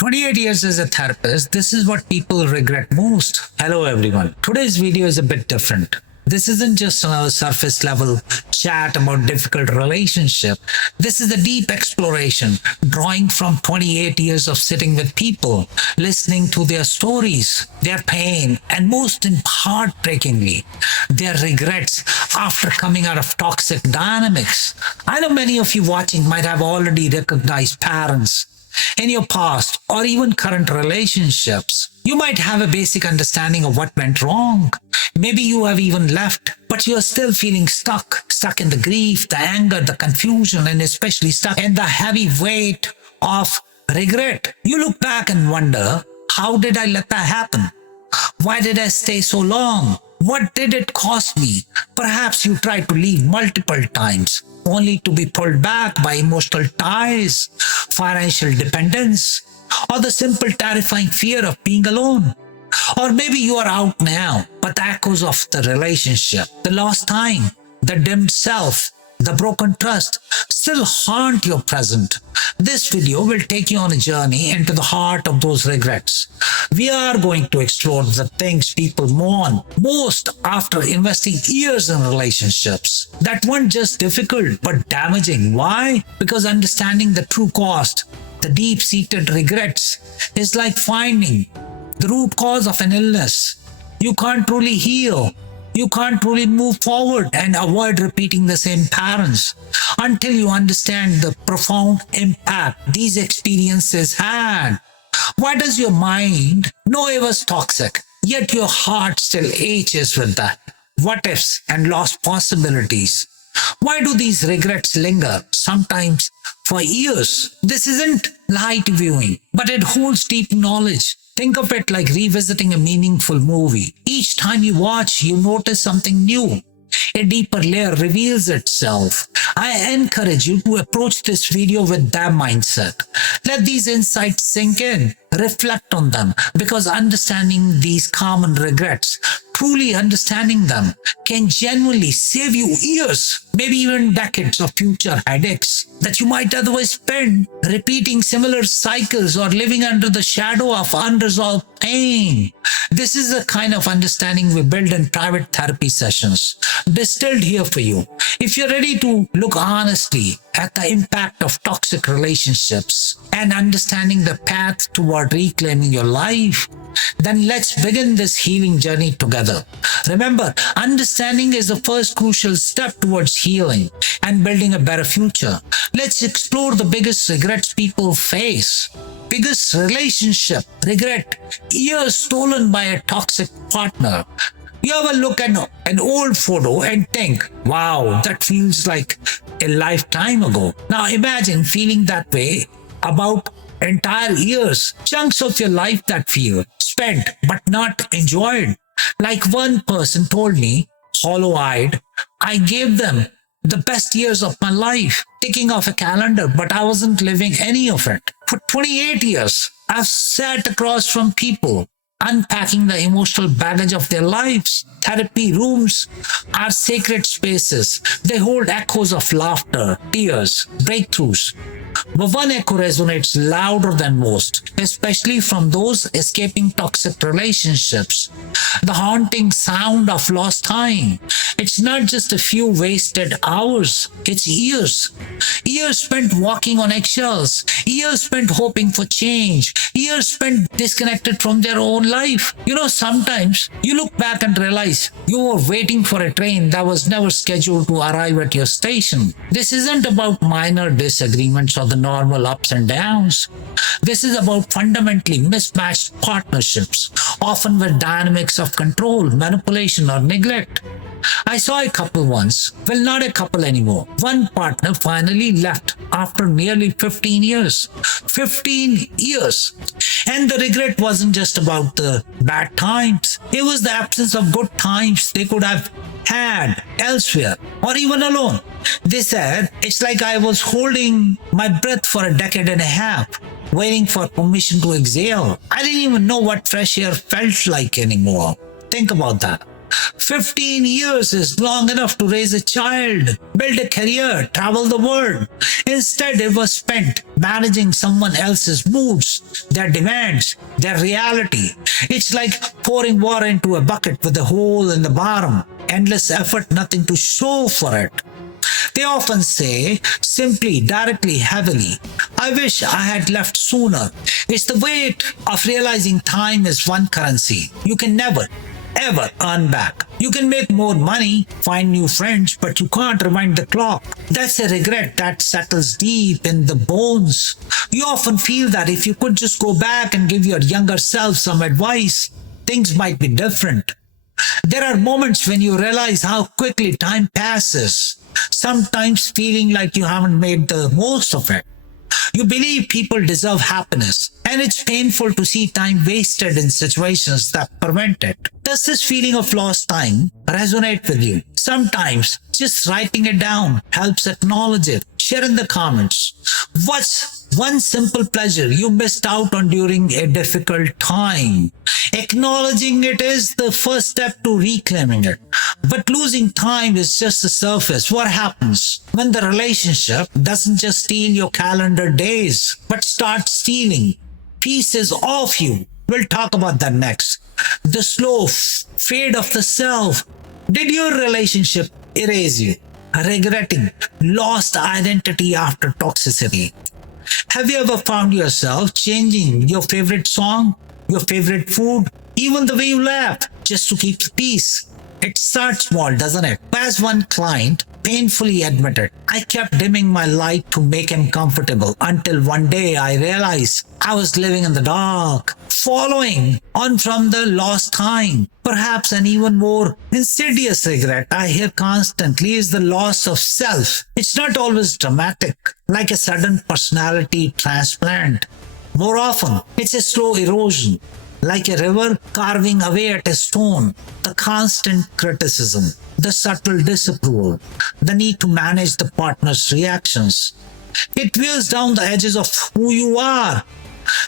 28 years as a therapist, this is what people regret most. Hello everyone. Today's video is a bit different. This isn't just another surface level chat about difficult relationship. This is a deep exploration, drawing from 28 years of sitting with people, listening to their stories, their pain, and most heartbreakingly, their regrets after coming out of toxic dynamics. I know many of you watching might have already recognized parents in your past or even current relationships. You might have a basic understanding of what went wrong. Maybe you have even left, but you're still feeling stuck in the grief, the anger, the confusion, and especially stuck in the heavy weight of regret. You look back and wonder, how did I let that happen? Why did I stay so long? What did it cost me? Perhaps you tried to leave multiple times, only to be pulled back by emotional ties, financial dependence, or the simple terrifying fear of being alone. Or maybe you are out now, but the echoes of the relationship, the lost time, the dimmed self, the broken trust still haunt your present. This video will take you on a journey into the heart of those regrets. We are going to explore the things people mourn most after investing years in relationships that weren't just difficult but damaging. Why? Because understanding the true cost, the deep-seated regrets, is like finding the root cause of an illness. You can't truly heal. You can't truly move forward and avoid repeating the same patterns until you understand the profound impact these experiences had. Why does your mind know it was toxic, yet your heart still aches with the what ifs and lost possibilities? Why do these regrets linger, sometimes for years? This isn't light viewing, but it holds deep knowledge. Think of it like revisiting a meaningful movie. Each time you watch, you notice something new. A deeper layer reveals itself. I encourage you to approach this video with that mindset. Let these insights sink in. Reflect on them, because understanding these common regrets, truly understanding them, can genuinely save you years, maybe even decades of future headaches that you might otherwise spend repeating similar cycles or living under the shadow of unresolved pain. This is the kind of understanding we build in private therapy sessions, distilled here for you. If you're ready to look honestly at the impact of toxic relationships and understanding the path toward reclaiming your life, then let's begin this healing journey together. Remember, understanding is the first crucial step towards healing and building a better future. Let's explore the biggest regrets people face. Biggest relationship regret: years stolen by a toxic partner. You ever look at an old photo and think, wow, that feels like a lifetime ago. Now imagine feeling that way about entire years, chunks of your life that feel spent but not enjoyed. Like one person told me, hollow-eyed, I gave them the best years of my life, ticking off a calendar, but I wasn't living any of it. For 28 years, I've sat across from people, unpacking the emotional baggage of their lives. Therapy rooms are sacred spaces. They hold echoes of laughter, tears, breakthroughs. But one echo resonates louder than most, especially from those escaping toxic relationships. The haunting sound of lost time. It's not just a few wasted hours, it's years. Years spent walking on eggshells, years spent hoping for change, years spent disconnected from their own life. You know, sometimes you look back and realize you were waiting for a train that was never scheduled to arrive at your station. This isn't about minor disagreements or the normal ups and downs. This is about fundamentally mismatched partnerships, often with dynamics of control, manipulation, or neglect. I saw a couple once. Well, not a couple anymore. One partner finally left after nearly 15 years. 15 years. And the regret wasn't just about the bad times. It was the absence of good times they could have had elsewhere or even alone. They said, it's like I was holding my breath for a decade and a half, waiting for permission to exhale. I didn't even know what fresh air felt like anymore. Think about that. 15 years is long enough to raise a child, build a career, travel the world. Instead, it was spent managing someone else's moods, their demands, their reality. It's like pouring water into a bucket with a hole in the bottom. Endless effort, nothing to show for it. They often say, simply, directly, heavily, I wish I had left sooner. It's the weight of realizing time is one currency you can never, ever earn back. You can make more money, find new friends, but you can't rewind the clock. That's a regret that settles deep in the bones. You often feel that if you could just go back and give your younger self some advice, things might be different. There are moments when you realize how quickly time passes, sometimes feeling like you haven't made the most of it. You believe people deserve happiness, and it's painful to see time wasted in situations that prevent it. Does this feeling of lost time resonate with you? Sometimes just writing it down helps acknowledge it. Share in the comments. What's one simple pleasure you missed out on during a difficult time? Acknowledging it is the first step to reclaiming it. But losing time is just the surface. What happens when the relationship doesn't just steal your calendar days, but starts stealing pieces of you? We'll talk about that next. The slow fade of the self. Did your relationship erase you? Regretting lost identity after toxicity. Have you ever found yourself changing your favorite song, your favorite food, even the way you laugh, just to keep the peace? It starts small, doesn't it? As one client painfully admitted, I kept dimming my light to make him comfortable until one day I realized I was living in the dark. Following on from the lost time, perhaps an even more insidious regret I hear constantly is the loss of self. It's not always dramatic, like a sudden personality transplant. More often, it's a slow erosion, like a river carving away at a stone. The constant criticism, the subtle disapproval, the need to manage the partner's reactions. It wears down the edges of who you are.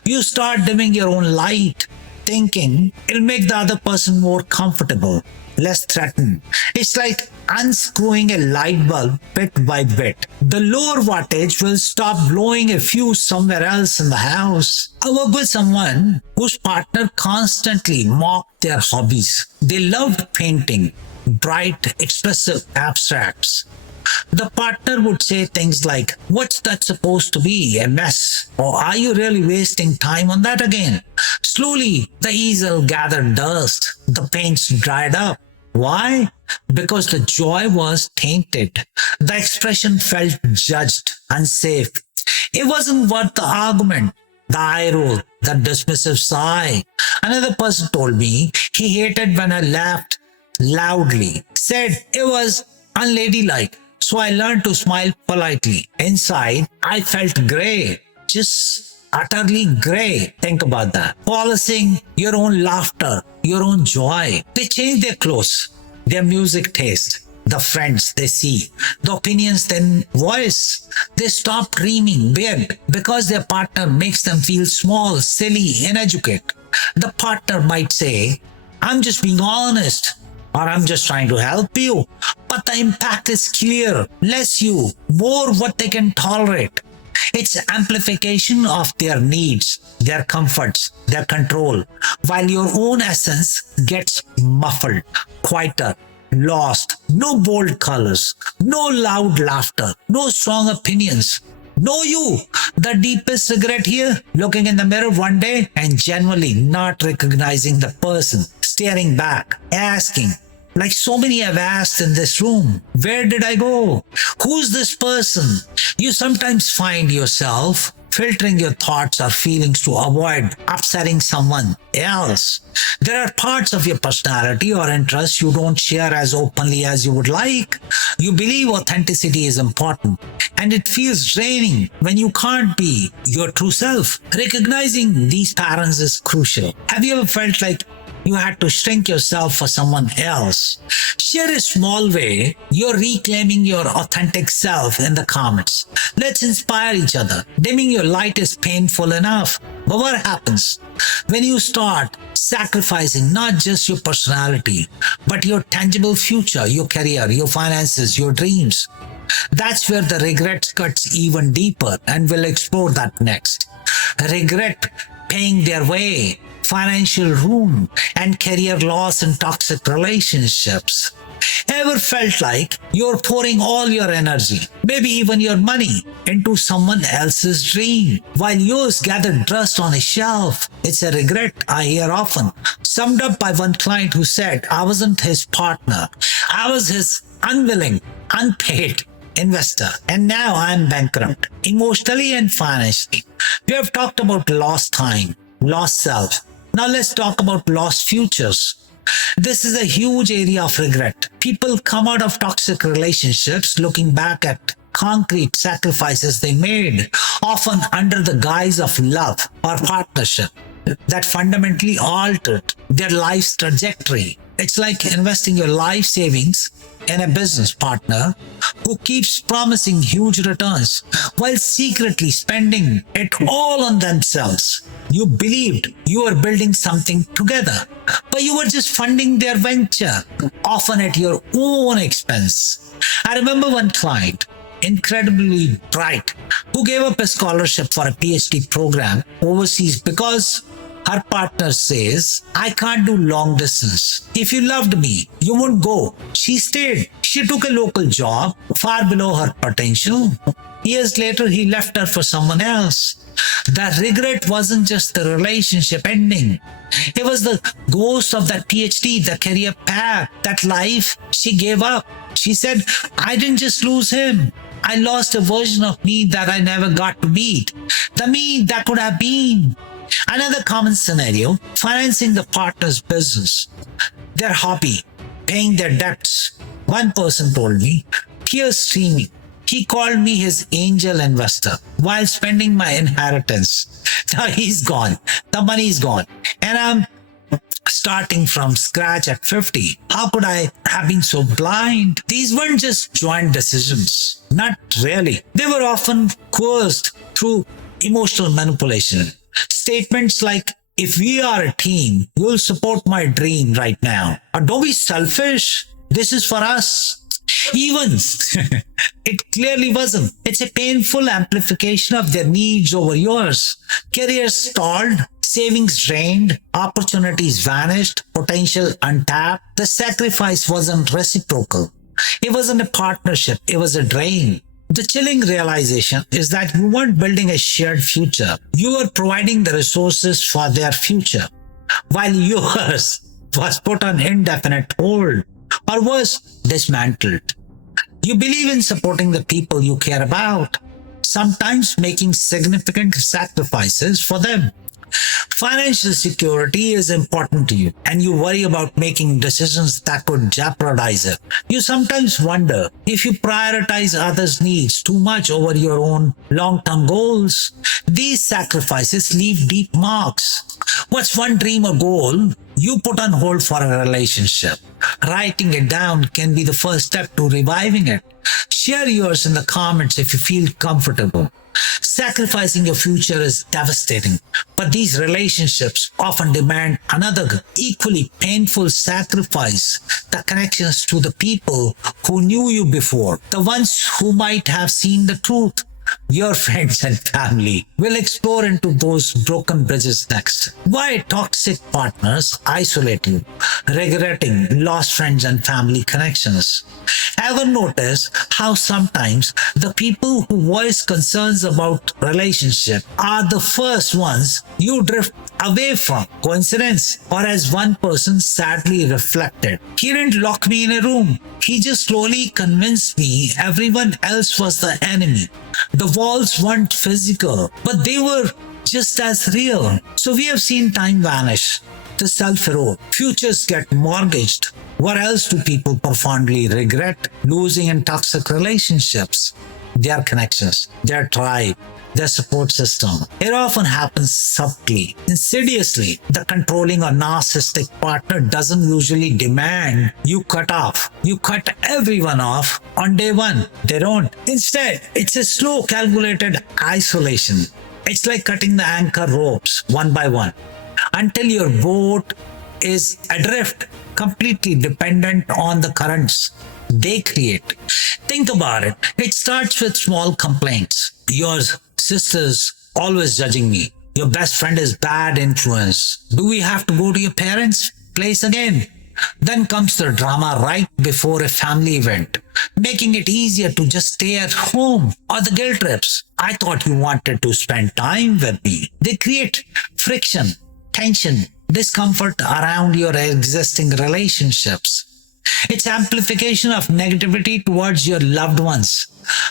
You start dimming your own light, thinking it'll make the other person more comfortable, less threatened. It's like unscrewing a light bulb bit by bit. The lower wattage will stop blowing a fuse somewhere else in the house. I work with someone whose partner constantly mocked their hobbies. They loved painting, bright, expressive abstracts. The partner would say things like, what's that supposed to be, a mess? Or are you really wasting time on that again? Slowly, the easel gathered dust. The paints dried up. Why? Because the joy was tainted. The expression felt judged, unsafe. It wasn't worth the argument, the eye roll, the dismissive sigh. Another person told me he hated when I laughed loudly, said it was unladylike. So I learned to smile politely. Inside, I felt grey, just utterly grey. Think about that. Policing your own laughter, your own joy. They change their clothes, their music taste, the friends they see, the opinions they voice. They stop dreaming big because their partner makes them feel small, silly, inadequate. The partner might say, I'm just being honest, or I'm just trying to help you. But the impact is clear. Less you, more what they can tolerate. It's amplification of their needs, their comforts, their control, while your own essence gets muffled, quieter, lost. No bold colors, no loud laughter, no strong opinions. No you. The deepest regret here, looking in the mirror one day and genuinely not recognizing the person, staring back, asking, like so many have asked in this room, where did I go? Who's this person? You sometimes find yourself filtering your thoughts or feelings to avoid upsetting someone else. There are parts of your personality or interests you don't share as openly as you would like. You believe authenticity is important, and it feels draining when you can't be your true self. Recognizing these patterns is crucial. Have you ever felt like you had to shrink yourself for someone else? Share a small way you're reclaiming your authentic self in the comments. Let's inspire each other. Dimming your light is painful enough. But what happens when you start sacrificing not just your personality, but your tangible future, your career, your finances, your dreams? That's where the regret cuts even deeper, and we'll explore that next. Regret paying their way, financial ruin, and career loss in toxic relationships. Ever felt like you're pouring all your energy, maybe even your money, into someone else's dream while yours gathered dust on a shelf? It's a regret I hear often, summed up by one client who said, I wasn't his partner. I was his unwilling, unpaid investor, and now I'm bankrupt, emotionally and financially. We have talked about lost time, lost self. Now let's talk about lost futures. This is a huge area of regret. People come out of toxic relationships looking back at concrete sacrifices they made, often under the guise of love or partnership, that fundamentally altered their life's trajectory. It's like investing your life savings in a business partner who keeps promising huge returns while secretly spending it all on themselves. You believed you were building something together, but you were just funding their venture, often at your own expense. I remember one client, incredibly bright, who gave up a scholarship for a PhD program overseas because her partner says, I can't do long distance. If you loved me, you won't go. She stayed. She took a local job far below her potential. Years later, he left her for someone else. The regret wasn't just the relationship ending. It was the ghost of that PhD, the career path, that life she gave up. She said, I didn't just lose him. I lost a version of me that I never got to meet. The me that could have been. Another common scenario, financing the partner's business, their hobby, paying their debts. One person told me, tears streaming, he called me his angel investor while spending my inheritance. Now he's gone. The money's gone. And I'm starting from scratch at 50. How could I have been so blind? These weren't just joint decisions. Not really. They were often coerced through emotional manipulation. Statements like, if we are a team, you'll support my dream right now. Or don't be selfish. This is for us. Even it clearly wasn't. It's a painful amplification of their needs over yours. Careers stalled, savings drained, opportunities vanished, potential untapped. The sacrifice wasn't reciprocal. It wasn't a partnership. It was a drain. The chilling realization is that you weren't building a shared future. You were providing the resources for their future, while yours was put on indefinite hold or was dismantled. You believe in supporting the people you care about, sometimes making significant sacrifices for them. Financial security is important to you, and you worry about making decisions that could jeopardize it. You sometimes wonder if you prioritize others' needs too much over your own long-term goals. These sacrifices leave deep marks. What's one dream or goal you put on hold for a relationship? Writing it down can be the first step to reviving it. Share yours in the comments if you feel comfortable. Sacrificing your future is devastating, but these relationships often demand another equally painful sacrifice: the connections to the people who knew you before, the ones who might have seen the truth, your friends and family. We'll explore into those broken bridges next. Why toxic partners isolate you, regretting lost friends and family connections. Ever notice how sometimes the people who voice concerns about relationship are the first ones you drift away from? Coincidence? Or as one person sadly reflected, he didn't lock me in a room. He just slowly convinced me everyone else was the enemy. The walls weren't physical, but they were just as real. So we have seen time vanish, the self-erode, futures get mortgaged. What else do people profoundly regret losing in toxic relationships? Their connections, their tribe, their support system. It often happens subtly, insidiously. The controlling or narcissistic partner doesn't usually demand you cut off. You cut everyone off on day one. They don't. Instead, it's a slow, calculated isolation. It's like cutting the anchor ropes one by one until your boat is adrift, completely dependent on the currents they create. Think about it. It starts with small complaints. Your sister's always judging me. Your best friend is bad influence. Do we have to go to your parents' place again? Then comes the drama right before a family event, making it easier to just stay at home, or the guilt trips. I thought you wanted to spend time with me. They create friction, tension, discomfort around your existing relationships. It's amplification of negativity towards your loved ones.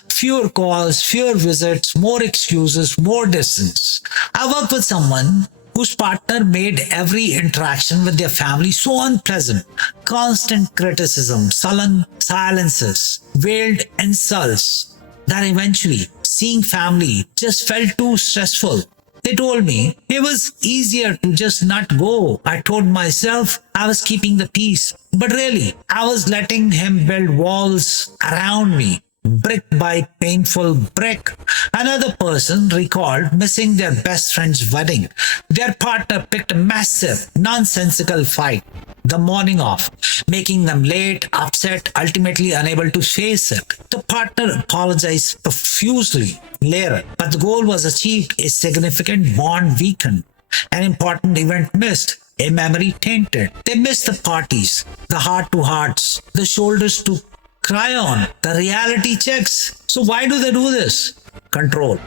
Fewer calls, fewer visits, more excuses, more distance. I work with someone whose partner made every interaction with their family so unpleasant. Constant criticism, sullen silences, veiled insults, that eventually seeing family just felt too stressful. They told me it was easier to just not go. I told myself I was keeping the peace, but really, I was letting him build walls around me, brick by painful brick. Another person recalled missing their best friend's wedding. Their partner picked a massive, nonsensical fight the morning of, making them late, upset, ultimately unable to face it. The partner apologized profusely later, but the goal was achieved, a significant bond weakened, an important event missed, a memory tainted. They missed the parties, the heart-to-hearts, the shoulders to cry on, the reality checks. So why do they do this? Control.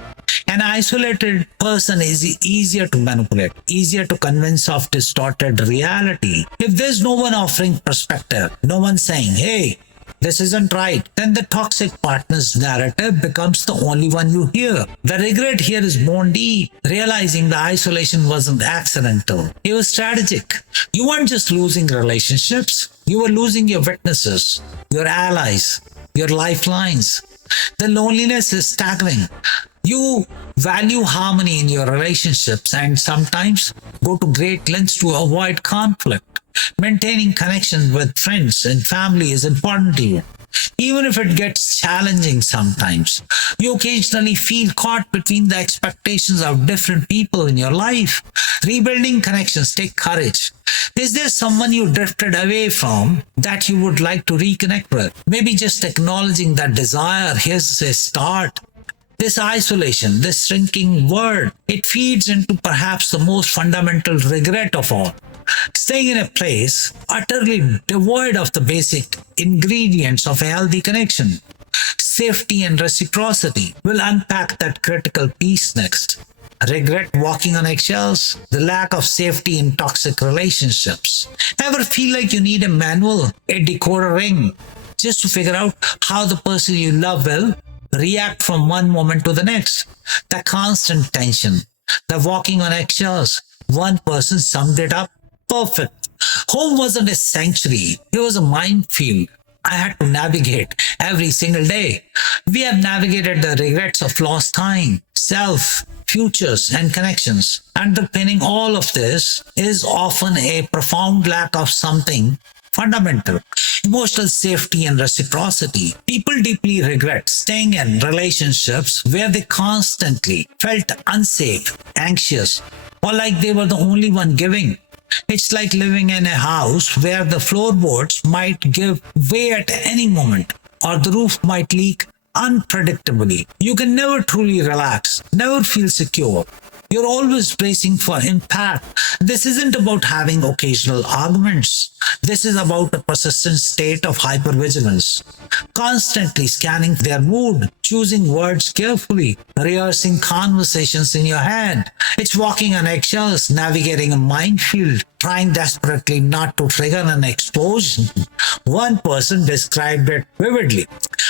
An isolated person is easier to manipulate, easier to convince of distorted reality. If there's no one offering perspective, no one saying, hey, this isn't right, then the toxic partner's narrative becomes the only one you hear. The regret here is born deep, realizing the isolation wasn't accidental. It was strategic. You weren't just losing relationships, you were losing your witnesses, your allies, your lifelines. The loneliness is staggering. You value harmony in your relationships and sometimes go to great lengths to avoid conflict. Maintaining connection with friends and family is important to you. Even if it gets challenging sometimes, you occasionally feel caught between the expectations of different people in your life. Rebuilding connections take courage. Is there someone you drifted away from that you would like to reconnect with? Maybe just acknowledging that desire. Here's a start. This isolation, this shrinking world, it feeds into perhaps the most fundamental regret of all. Staying in a place utterly devoid of the basic ingredients of a healthy connection. Safety and reciprocity. Will unpack that critical piece next. Regret walking on eggshells, the lack of safety in toxic relationships. Ever feel like you need a manual, a decoder ring, just to figure out how the person you love will react from one moment to the next? The constant tension, the walking on eggshells. One person summed it up perfect. Home wasn't a sanctuary, it was a minefield I had to navigate every single day. We have navigated the regrets of lost time, self, futures, and connections. Underpinning all of this is often a profound lack of something fundamental: emotional safety and reciprocity. People deeply regret staying in relationships where they constantly felt unsafe, anxious, or like they were the only one giving. It's like living in a house where the floorboards might give way at any moment, or the roof might leak unpredictably. You can never truly relax, never feel secure. You're always bracing for impact. This isn't about having occasional arguments. This is about a persistent state of hypervigilance, constantly scanning their mood, choosing words carefully, rehearsing conversations in your head. It's walking on eggshells, navigating a minefield, trying desperately not to trigger an explosion. One person described it vividly.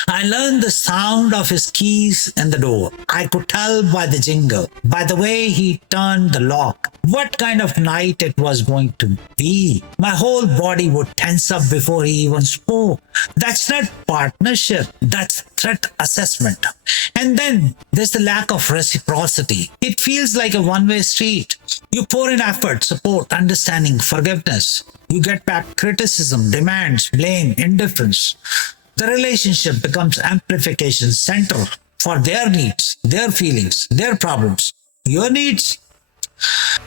I learned the sound of his keys in the door. I could tell by the jingle, by the way he turned the lock, what kind of night it was going to be. My whole body would tense up before he even spoke. That's not partnership, that's threat assessment. And then there's the lack of reciprocity. It feels like a one-way street. You pour in effort, support, understanding, forgiveness. You get back criticism, demands, blame, indifference. The relationship becomes amplification center for their needs, their feelings, their problems. your needs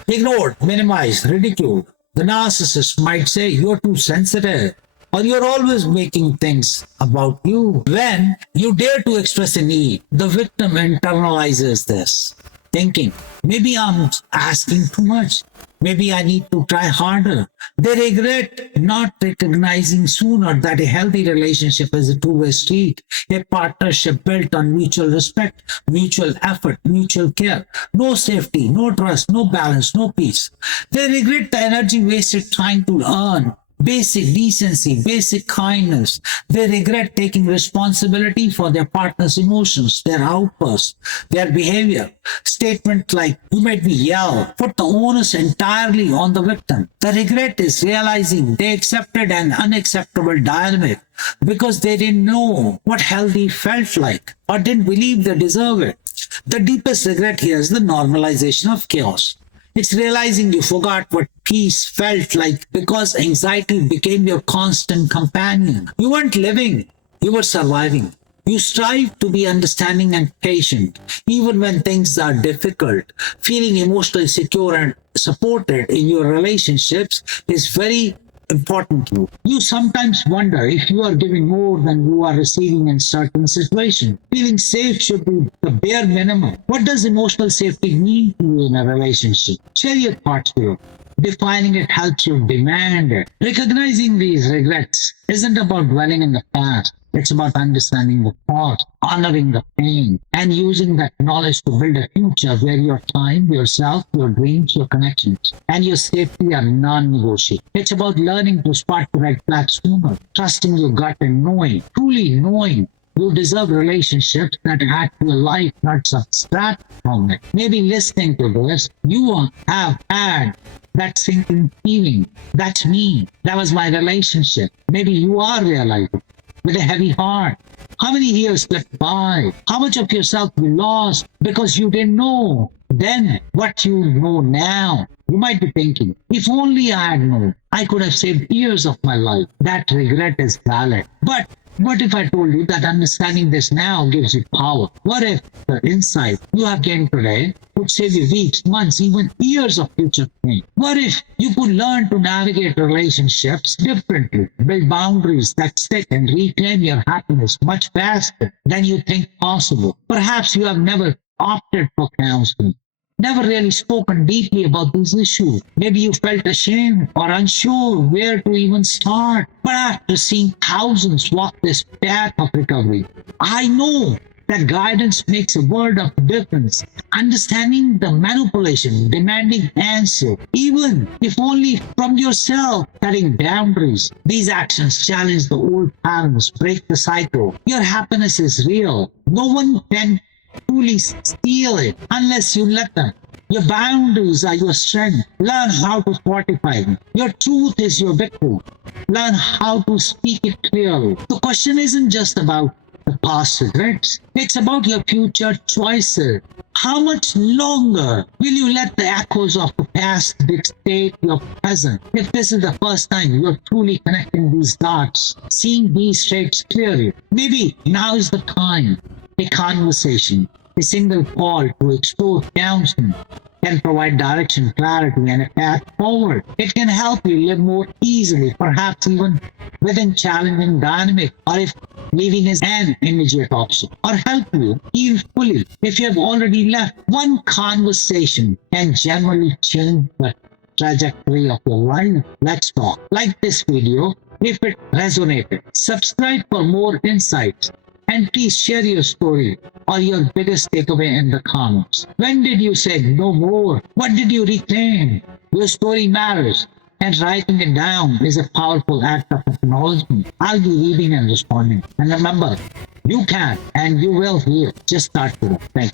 ignored, minimized, ridiculed. The narcissist might say you're too sensitive or you're always making things about you. When you dare to express a need, the victim internalizes this, thinking, maybe I'm asking too much. Maybe I need to try harder. They regret not recognizing sooner that a healthy relationship is a two-way street, a partnership built on mutual respect, mutual effort, mutual care. No safety, no trust, no balance, no peace. They regret the energy wasted trying to earn basic decency, basic kindness. They regret taking responsibility for their partner's emotions, their outbursts, their behavior. Statements like, you made me yell, put the onus entirely on the victim. The regret is realizing they accepted an unacceptable dynamic because they didn't know what healthy felt like or didn't believe they deserve it. The deepest regret here is the normalization of chaos. It's realizing you forgot what peace felt like because anxiety became your constant companion. You weren't living, you were surviving. You strive to be understanding and patient, even when things are difficult. Feeling emotionally secure and supported in your relationships is very important to you. You sometimes wonder if you are giving more than you are receiving in certain situations. Feeling safe should be the bare minimum. What does emotional safety mean to you in a relationship? Share your thoughts here. Defining it helps you demand it. Recognizing these regrets isn't about dwelling in the past. It's about understanding the past, honoring the pain, and using that knowledge to build a future where your time, yourself, your dreams, your connections, and your safety are non-negotiable. It's about learning to spot the red flags sooner, trusting your gut and knowing, truly knowing you deserve relationships that add to your life, not subtract from it. Maybe listening to this, you have had that sinking feeling. That's me. That was my relationship. Maybe you are realizing with a heavy heart. How many years slipped by? How much of yourself you lost because you didn't know then what you know now? You might be thinking, if only I had known, I could have saved years of my life. That regret is valid. But what if I told you that understanding this now gives you power? What if the insight you have gained today could save you weeks, months, even years of future pain? What if you could learn to navigate relationships differently, build boundaries that stick, and reclaim your happiness much faster than you think possible? Perhaps you have never opted for counseling, never really spoken deeply about these issues. Maybe you felt ashamed or unsure where to even start. But after seeing thousands walk this path of recovery, I know that guidance makes a world of difference. Understanding the manipulation, demanding answer, even if only from yourself, setting boundaries. These actions challenge the old patterns, break the cycle. Your happiness is real. No one can truly steal it unless you let them. Your boundaries are your strength. Learn how to fortify them. Your truth is your victory. Learn how to speak it clearly. The question isn't just about the past regrets. It's about your future choices. How much longer will you let the echoes of the past dictate your present? If this is the first time you're truly connecting these dots, seeing these traits clearly, maybe now is the time. A conversation, a single call to explore counseling can provide direction, clarity, and a path forward. It can help you live more easily, perhaps even within challenging dynamic, or if leaving is an immediate option, or help you heal fully. If you have already left, one conversation can generally change the trajectory of your life. Let's talk. Like this video if it resonated. Subscribe for more insights. And please share your story or your biggest takeaway in the comments. When did you say no more? What did you reclaim? Your story matters, and writing it down is a powerful act of acknowledgement. I'll be reading and responding. And remember, you can and you will heal. Just start with it. Thank you.